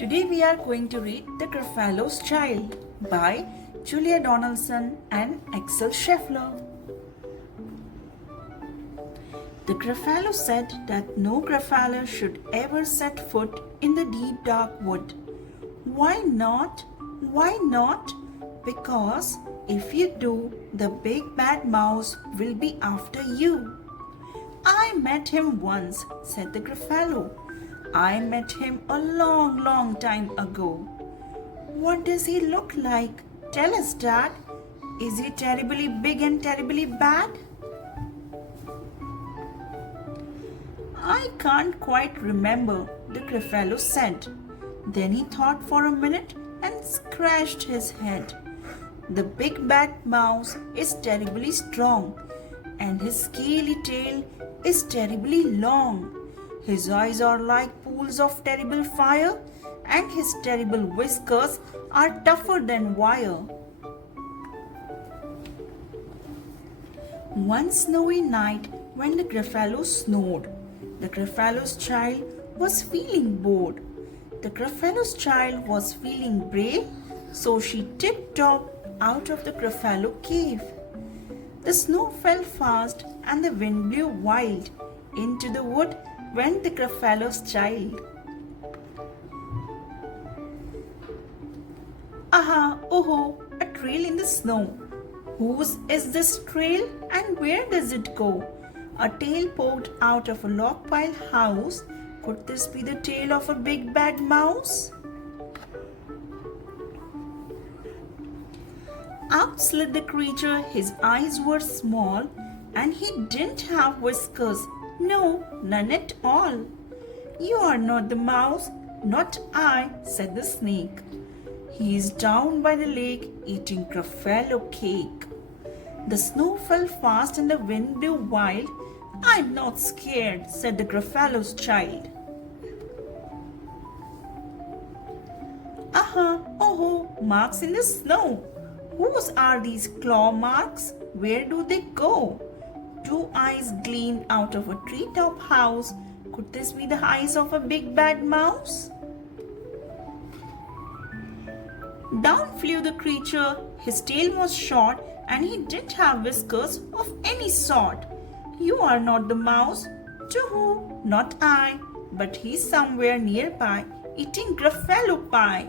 Today we are going to read The Gruffalo's Child by Julia Donaldson and Axel Scheffler. The Gruffalo said that no Gruffalo should ever set foot in the deep dark wood. Why not? Why not? Because if you do, the big bad mouse will be after you. I met him once, said the Gruffalo. I met him a long time ago. What does he look like? Tell us, Dad. Is he terribly big and terribly bad? I can't quite remember, the Gruffalo said. Then he thought for a minute and scratched his head. The big bad mouse is terribly strong, and his scaly tail is terribly long. His eyes are like pools of terrible fire, and his terrible whiskers are tougher than wire. One snowy night, when the Gruffalo snored, the Gruffalo's child was feeling bored. The Gruffalo's child was feeling brave, so she tiptoed out of the Gruffalo cave. The snow fell fast and the wind blew wild. Into the wood went the Gruffalo's child. Aha, oh, a trail in the snow. Whose is this trail and where does it go? A tail poked out of a log pile house. Could this be the tail of a big bad mouse? Out slid the creature. His eyes were small and he didn't have whiskers. No, none at all. You are not the mouse, not I, said the snake. He is down by the lake eating Gruffalo cake. The snow fell fast and the wind blew wild. I'm not scared, said the Gruffalo's child. Aha, oh, marks in the snow. Whose are these claw marks? Where do they go? Two eyes gleamed out of a treetop house. Could this be the eyes of a big bad mouse? Down flew the creature. His tail was short and he didn't have whiskers of any sort. You are not the mouse. Too-hoo, not I. But he's somewhere nearby, eating Gruffalo pie.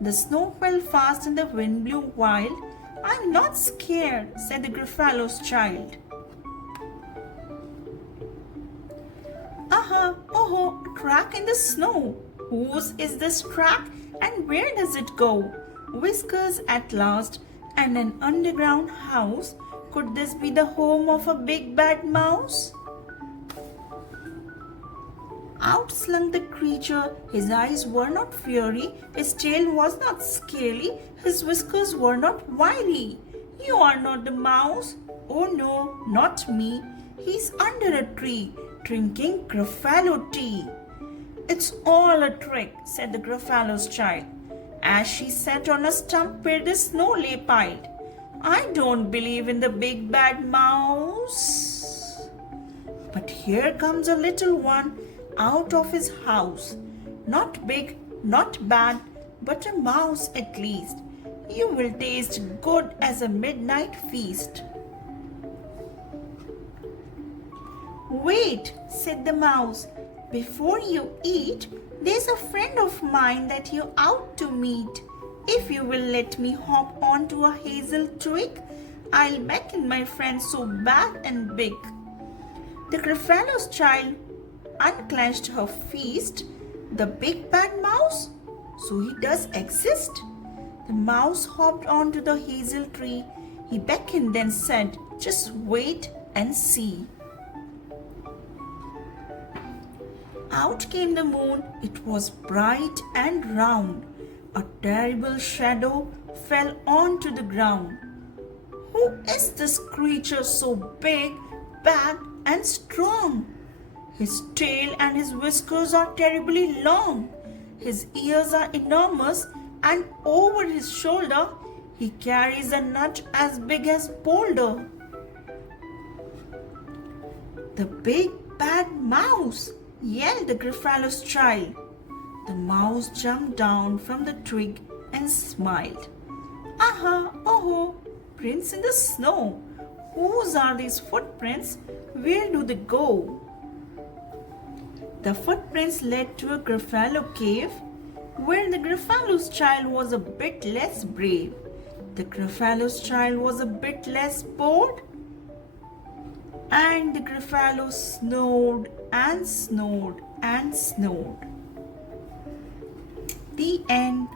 The snow fell fast and the wind blew wild. I'm not scared, said the Gruffalo's child. Aha, oh, a crack in the snow. Whose is this crack and where does it go? Whiskers at last and an underground house. Could this be the home of a big bad mouse? Out slunk the creature. His eyes were not fiery, his tail was not scaly, his whiskers were not wiry. You are not the mouse. Oh no, not me. He's under a tree, drinking Gruffalo tea. It's all a trick, said the Gruffalo's child, as she sat on a stump where the snow lay piled. I don't believe in the big bad mouse. But here comes a little one out of his house. Not big, not bad, but a mouse at least. You will taste good as a midnight feast. Wait, said the mouse. Before you eat, there's a friend of mine that you're out to meet. If you will let me hop onto a hazel twig, I'll beckon my friend so bad and big. The Gruffalo's child unclenched her fist. The big bad mouse? So he does exist? The mouse hopped onto the hazel tree. He beckoned and said, just wait and see. Out came the moon. It was bright and round. A terrible shadow fell onto the ground. Who is this creature so big, bad and strong? His tail and his whiskers are terribly long. His ears are enormous and over his shoulder he carries a nut as big as boulder. The big bad mouse, yelled the Gruffalo's child. The mouse jumped down from the twig and smiled. Aha, oh, prints in the snow. Whose are these footprints? Where do they go? The footprints led to a Gruffalo cave, where the Gruffalo's child was a bit less brave. The Gruffalo's child was a bit less bored, and the Gruffalo snored and snored and snored. The end.